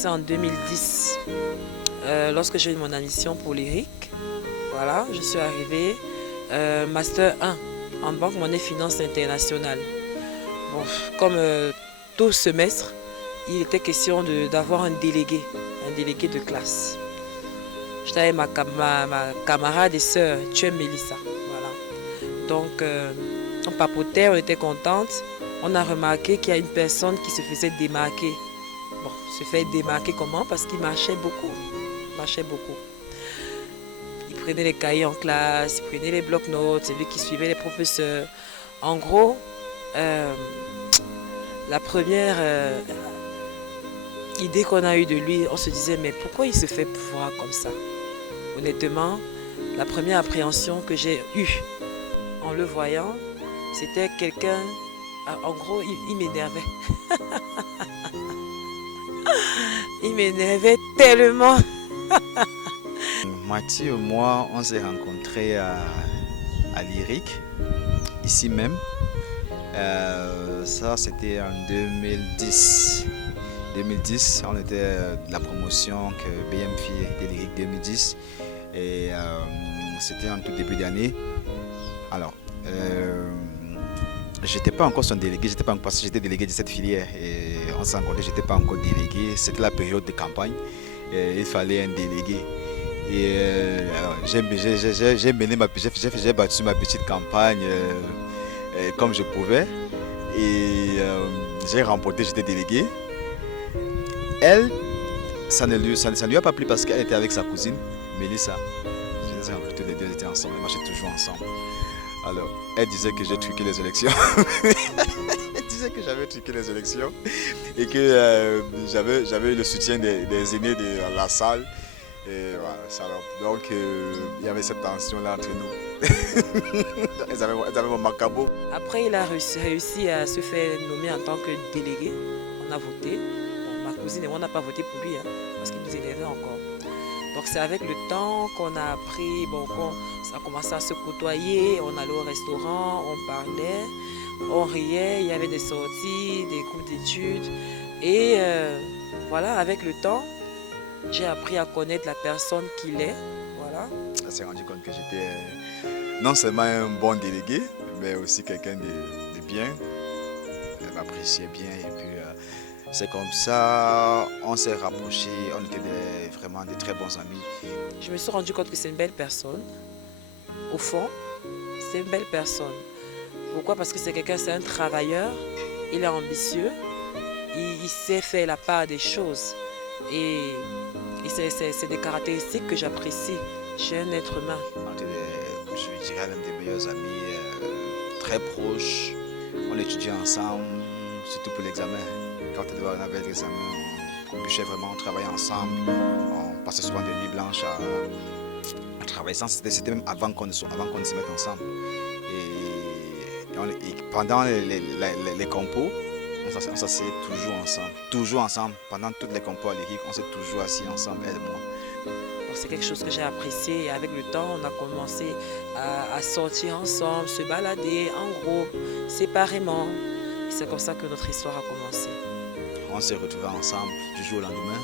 commencé en 2010, lorsque j'ai eu mon admission pour l'ERIC. Voilà, je suis arrivée, Master 1 en Banque Monnaie Finance Internationale. Bon, comme tout semestre, il était question d'avoir un délégué de classe. J'étais avec ma camarade et sœur, tu es Mélissa. Voilà. Donc, on papotait, on était contente. On a remarqué qu'il y a une personne qui se faisait démarquer. Bon, se fait démarquer comment? Parce qu'il marchait beaucoup. Il prenait les cahiers en classe, il prenait les blocs-notes, c'est lui qui suivait les professeurs. En gros, la première idée qu'on a eue de lui, on se disait, mais pourquoi il se fait pouvoir comme ça? Honnêtement, la première appréhension que j'ai eue en le voyant, c'était quelqu'un, en gros, il m'énervait. Il m'énervait tellement. Mathieu et moi, on s'est rencontrés à l'IRIC, ici même. Ça, c'était en 2010. 2010, on était de la promotion que BM fait de l'IRIC 2010. Et c'était en tout début d'année. Alors, j'étais pas encore son délégué, parce que j'étais délégué de cette filière. Et on s'est rencontrés, j'étais pas encore délégué. C'était la période de campagne. Et il fallait un délégué. Et j'ai battu ma petite campagne comme je pouvais. Et j'ai remporté, j'étais délégué. Elle, ça ne lui a pas plu parce qu'elle était avec sa cousine, Mélissa. Tous les deux étaient ensemble, ils marchaient toujours ensemble. Alors, elle disait que j'ai truqué les élections. Elle disait que j'avais truqué les élections et que j'avais eu le soutien des aînés de la salle. Et voilà, ça, donc il y avait cette tension-là entre nous. Elles avaient mon macabo. Après, il a réussi à se faire nommer en tant que délégué. On a voté. Bon, ma cousine et moi, on n'a pas voté pour lui, parce qu'il nous énervait encore. Donc c'est avec le temps qu'on a appris, ça a commencé à se côtoyer. On allait au restaurant, on parlait, on riait, il y avait des sorties, des cours d'études. Et voilà, avec le temps, j'ai appris à connaître la personne qu'il est. Voilà. Elle s'est rendue compte que j'étais non seulement un bon délégué, mais aussi quelqu'un de bien. Elle m'appréciait bien et puis c'est comme ça, on s'est rapprochés, on était vraiment de très bons amis. Je me suis rendu compte que c'est une belle personne. Au fond, c'est une belle personne. Pourquoi? Parce que c'est un travailleur, il est ambitieux, il sait faire la part des choses. Et c'est des caractéristiques que j'apprécie chez un être humain. Je dirais l'un des meilleurs amis, très proches. On étudiait ensemble, surtout pour l'examen. Quand on avait l'examen, on bûchait vraiment, on travaillait ensemble. On passait souvent des nuits blanches à travailler ensemble. C'était même avant qu'on ne se mette ensemble. Et pendant les compos, on s'asseyait toujours ensemble. Pendant toutes les compos à l'IRIC, on s'est toujours assis ensemble, elle et moi. C'est quelque chose que j'ai apprécié et avec le temps, on a commencé à sortir ensemble, se balader en groupe, séparément. C'est comme ça que notre histoire a commencé. On s'est retrouvés ensemble du jour au lendemain.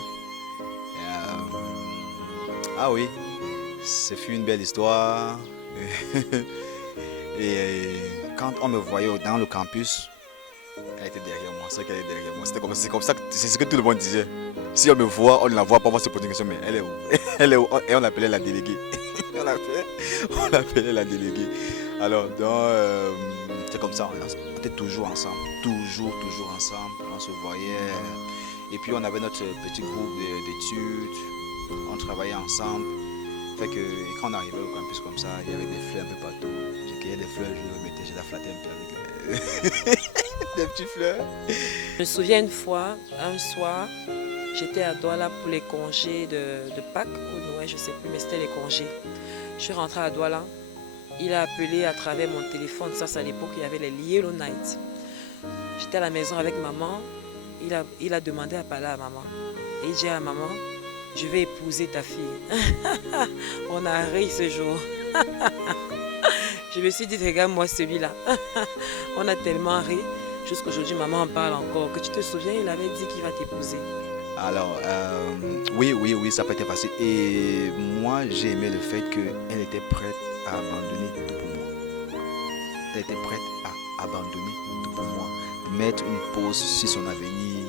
Ah oui, ce fut une belle histoire. Et quand on me voyait dans le campus, elle était derrière moi, c'est qu'elle est derrière moi. C'est comme ça, c'est ce que tout le monde disait. Si on me voit, on ne la voit pas, on va se poser une question, mais elle est où? Elle est où? Et on l'appelait la déléguée. On l'appelait la déléguée. Alors, c'est comme ça, on était toujours ensemble, toujours ensemble. On se voyait. Et puis on avait notre petit groupe d'études, on travaillait ensemble. Fait que quand on arrivait au campus comme ça, il y avait des fleurs un peu partout. J'ai cueilli des fleurs, je la flattais un peu avec des petites fleurs. Je me souviens une fois, un soir, j'étais à Douala pour les congés de Pâques ou Noël, je ne sais plus, mais c'était les congés. Je suis rentrée à Douala. Il a appelé à travers mon téléphone. Ça, c'est à l'époque, il y avait les Yellow Night. J'étais à la maison avec maman. Il a demandé à parler à maman. Et il dit à maman, je vais épouser ta fille. On a ri ce jour. Je me suis dit, regarde-moi celui-là. On a tellement ri. Jusqu'aujourd'hui, maman en parle encore. Que tu te souviens, il avait dit qu'il va t'épouser. Alors, oui, ça n'a pas été facile. Et moi, j'ai aimé le fait qu'elle était prête à abandonner tout pour moi. Elle était prête à abandonner tout pour moi. Mettre une pause sur son avenir,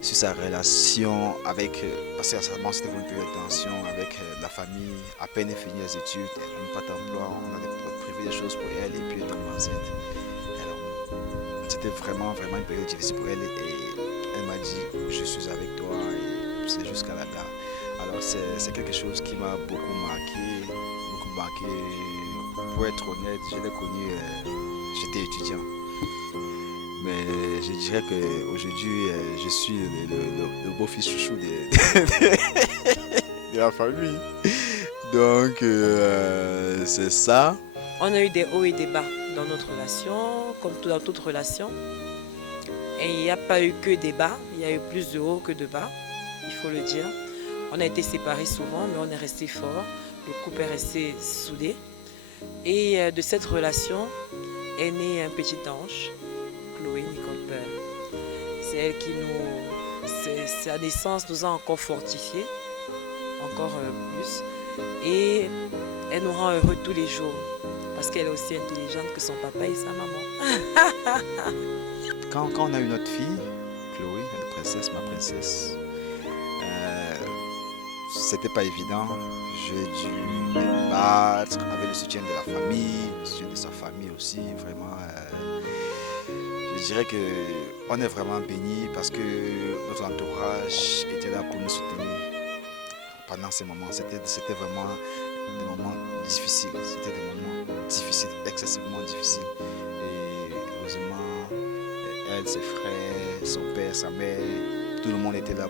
sur sa relation avec. Parce que récemment, c'était une période de tension avec la famille. À peine elle finit les études, elle n'a même pas d'emploi. On a prévu des choses pour elle et puis elle tombe enceinte. Alors, c'était vraiment une période difficile pour elle. Et elle m'a dit, je suis avec toi et c'est jusqu'à la gare. Alors, c'est quelque chose qui m'a beaucoup marqué. Beaucoup marqué. Pour être honnête, je l'ai connu, j'étais étudiant. Mais je dirais qu'aujourd'hui, je suis le beau-fils chouchou de la famille. Donc, c'est ça. On a eu des hauts et des bas dans notre relation, comme dans toute relation. Et il n'y a pas eu que des bas, il y a eu plus de hauts que de bas, il faut le dire. On a été séparés souvent, mais on est resté fort. Le couple est resté soudé. Et de cette relation est né un petit ange, Chloé Nicole Pearl. C'est elle qui sa naissance nous a encore fortifiés, encore plus. Et elle nous rend heureux tous les jours, parce qu'elle est aussi intelligente que son papa et sa maman. Quand on a eu notre fille, Chloé, notre princesse, ma princesse, c'était pas évident. J'ai dû me battre avec le soutien de la famille, le soutien de sa famille aussi. Vraiment, je dirais que on est vraiment béni parce que notre entourage était là pour nous soutenir pendant ces moments. C'était vraiment des moments difficiles. C'était des moments difficiles, excessivement difficiles. Et heureusement, elle, ses frères, son père, sa mère, tout le monde était là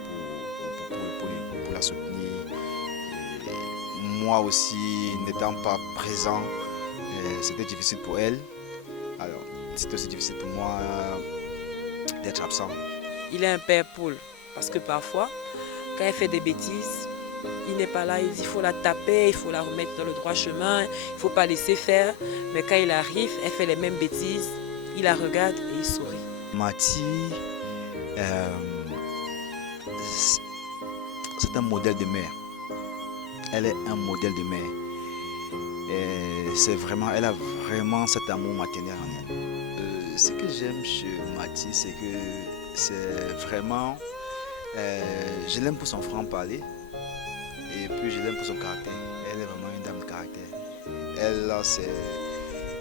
pour la soutenir. Et moi aussi, n'étant pas présent, c'était difficile pour elle. Alors, c'était aussi difficile pour moi d'être absent. Il est un père poule, parce que parfois, quand elle fait des bêtises, il n'est pas là, il faut la taper, il faut la remettre dans le droit chemin, il ne faut pas laisser faire. Mais quand il arrive, elle fait les mêmes bêtises, il la regarde et il sourit. Mathie, c'est un modèle de mère. Elle est un modèle de mère. Elle a vraiment cet amour maternel en elle. Ce que j'aime chez Mathie, c'est que c'est vraiment... je l'aime pour son franc-parler et puis je l'aime pour son caractère. Elle est vraiment une dame de caractère. Elle, là, c'est...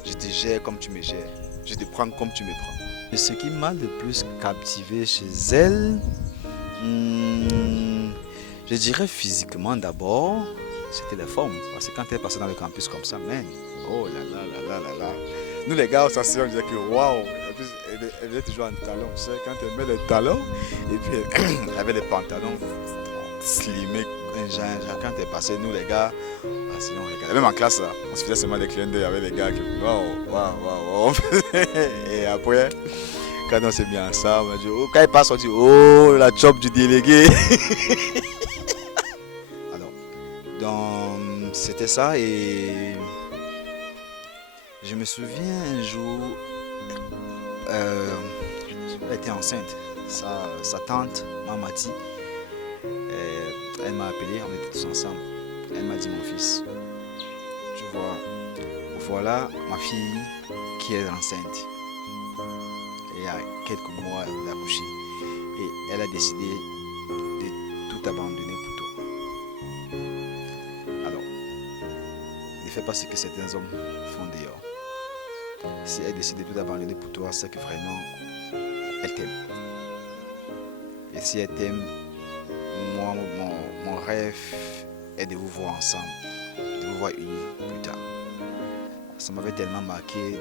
Je te gère comme tu me gères. Je te prends comme tu me prends. Et ce qui m'a le plus captivé chez elle, je dirais physiquement d'abord, c'était les formes. Parce que quand elle passait dans le campus comme ça, man, oh là là là là là là. Nous les gars, on s'asseyait, on disait que waouh. Elle faisait toujours en talons, tu sais, quand elle met les talons, et puis elle avait les pantalons slimés, quand elle passait, nous les gars, on regardait. Même en classe, là, on se faisait seulement des clins d'œil avec les gars qui waouh. Et après, quand on s'est mis ensemble, on dit, oh, quand il passe, on dit, oh, la chop du délégué. Alors, donc, c'était ça et je me souviens un jour, elle était enceinte, sa tante, Mamati, elle m'a appelé, on était tous ensemble. Elle m'a dit, mon fils, tu vois, voilà ma fille qui est enceinte. Il y a quelques mois, elle a accouché. Et elle a décidé de tout abandonner pour toi. Alors, ne fais pas ce que certains hommes font dehors. Si elle décide de tout abandonner pour toi, c'est que vraiment, elle t'aime. Et si elle t'aime, moi, mon rêve est de vous voir ensemble, de vous voir unis plus tard. Ça m'avait tellement marqué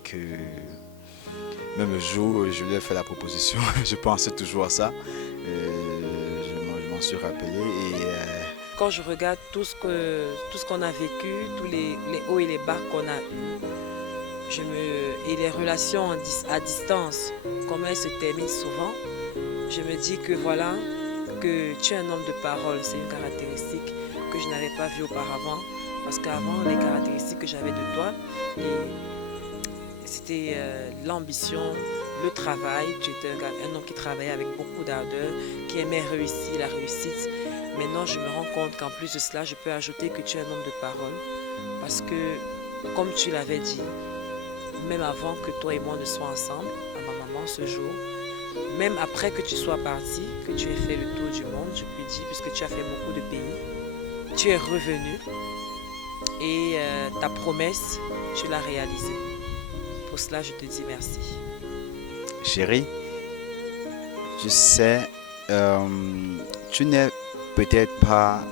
que même le jour où je lui ai fait la proposition, je pensais toujours à ça. Je m'en suis rappelé. Quand je regarde tout ce qu'on a vécu, tous les hauts et les bas qu'on a eus, et les relations à distance, comment elles se terminent souvent, je me dis que voilà, que tu es un homme de parole, c'est une caractéristique que je n'avais pas vue auparavant. Parce qu'avant, les caractéristiques que j'avais de toi, c'était l'ambition, le travail. Tu étais un homme qui travaillait avec beaucoup d'ardeur, qui aimait réussir la réussite. Maintenant, je me rends compte qu'en plus de cela, je peux ajouter que tu es un homme de parole. Parce que, comme tu l'avais dit, même avant que toi et moi ne soient ensemble, à ma maman ce jour, même après que tu sois parti, que tu aies fait le tour du monde, je peux dire, puisque tu as fait beaucoup de pays, tu es revenu et ta promesse, tu l'as réalisée. Pour cela, je te dis merci. Chérie, je sais, tu n'es peut-être pas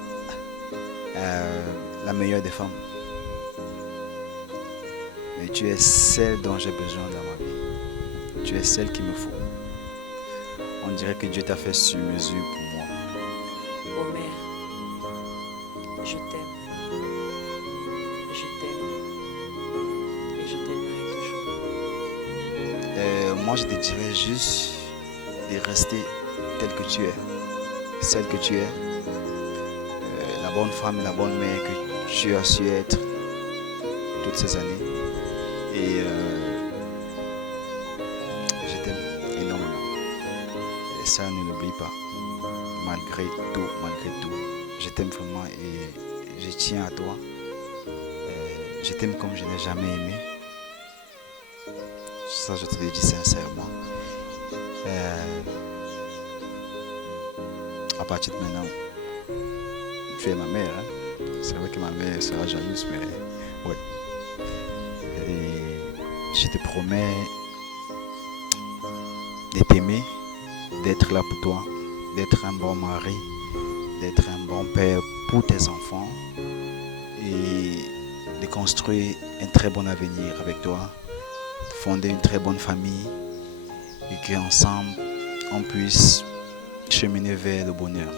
la meilleure des femmes, mais tu es celle dont j'ai besoin dans ma vie. Tu es celle qu'il me faut. On dirait que Dieu t'a fait sur mesure pour moi. Omer, je t'aime. Je t'aime. Et je t'aimerai toujours. Moi, je te dirais juste de rester telle que tu es, celle que tu es, la bonne femme et la bonne mère que tu as su être toutes ces années. Et je t'aime énormément. Et ça, ne l'oublie pas. Malgré tout, je t'aime vraiment et je tiens à toi. Je t'aime comme je n'ai jamais aimé. Ça, je te le dis sincèrement. À partir de maintenant, tu es ma mère. Hein? C'est vrai que ma mère sera jalouse, mais ouais. Et je te promets de t'aimer, d'être là pour toi, d'être un bon mari, d'être un bon père pour tes enfants et de construire un très bon avenir avec toi, fonder une très bonne famille et qu'ensemble on puisse cheminer vers le bonheur.